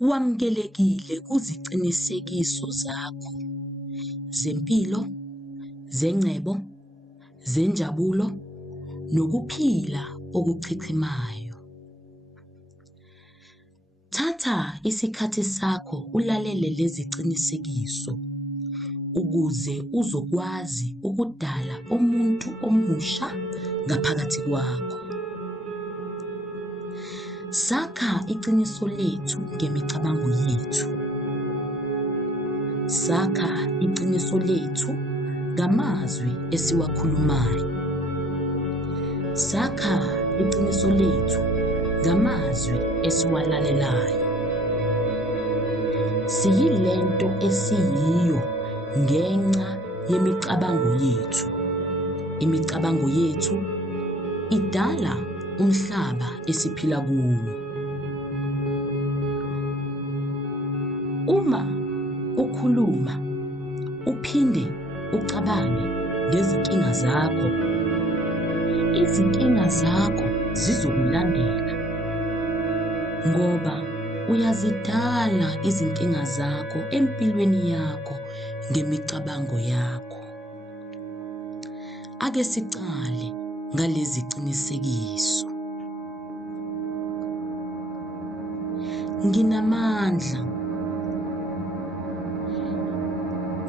wamukelekile kuziqinisekiso zakho zempilo, zengcebo, zenjabulo nokuphila okuchichimayo. Thatha isikhathi sakho ulalele lezi qinisekiso ukuze uzokwazi ukudala umuntu omusha ngaphakathi kwakho. Sakha iqiniso lethu ngemicabango yethu. Sakha iqiniso lethu ngamazwi esiwakhulumayo. Sakha iqiniso lethu ngamazwi esiwalalelayo. Siyilento esiyiyo ngenxa yemicabango yethu. Imicabango yethu idala umhlaba esiphila kuwo. Uma ukhuluma uphinde ucabange ngezinkinga zakho, izinkinga zakho zizokulandela ngoba uyazidala izinkinga zakho empilweni yakho ngemicabango yakho. Ake sicale ngalezi qinisekiso. Nginamandla,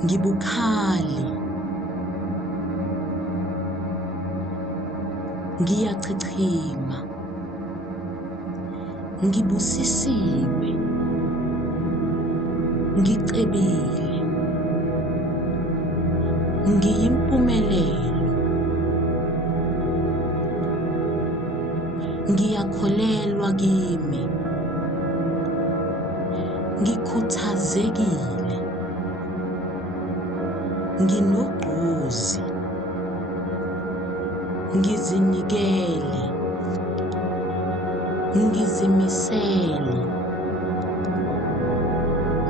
ngibukhali, ngiyachichima, ngibusisiwe, ngicebile, ngiyimpumelelo, ngiyakholelwa kimi, ngikhuthazekile, nginogqozi, ngizinikele, ngizimisele,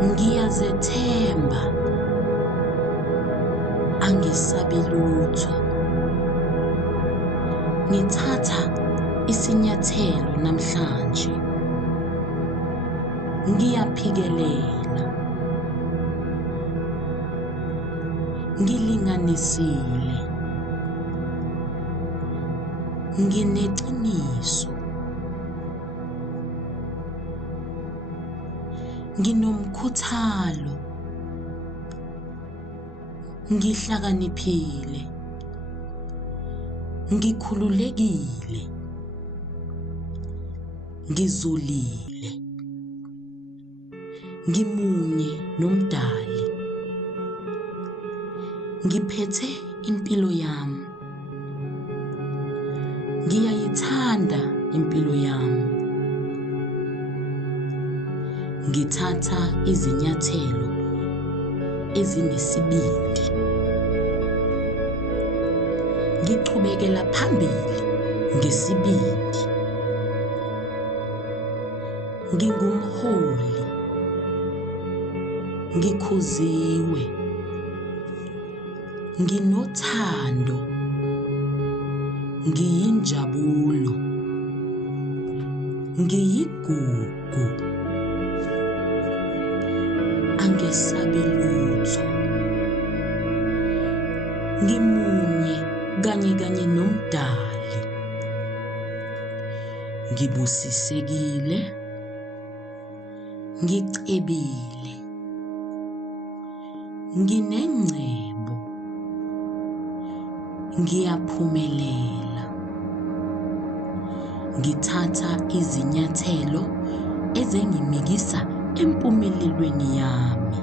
ngiyazethemba, angisabi lutho. Ngithatha isinyathelo namhlanje. Ngiyaphikelela, ngilinganisile, ngineqiniso, nginomkhuthalo, ngihlakaniphile, ngikhululekile, ngizolile, ngimunye nomdali, ngiphethe impilo yami, ngiyayithanda impilo yami, ngithatha izinyathelo ezinesibindi, ngichubekela phambili ngesibindi, ngingumholi, ngikhuziwe, nginothando, ngiyinjabulo, ngiyigugu, angesabi lutho, ngimunye kanye nomdali, ngibusisekile, ngicebile, nginengcebo, ngiyaphumelela, ngithatha izinyathelo ezengimikisa empumelelweni yami,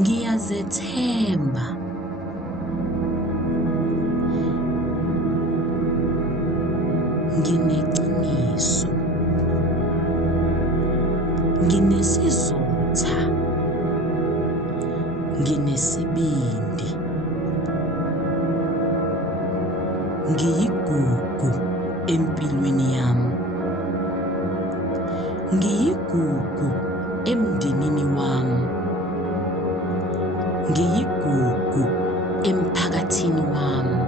ngiyazethemba, ngineqiniso, nginesizotha, nginesibindi, ngiyigugu empilweni yami, ngiyigugu emndenini wami, ngiyigugu emphakathini wami,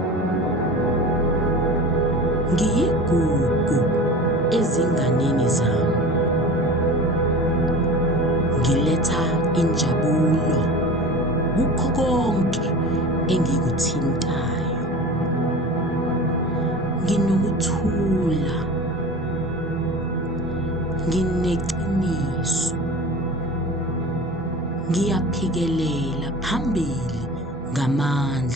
ngiyigugu ezinganeni zami, ngiletha injabulo kukho konke engikuthintayo. Nginokuthula, ngineqiniso, ngiyaphikelela phambili ngamandla.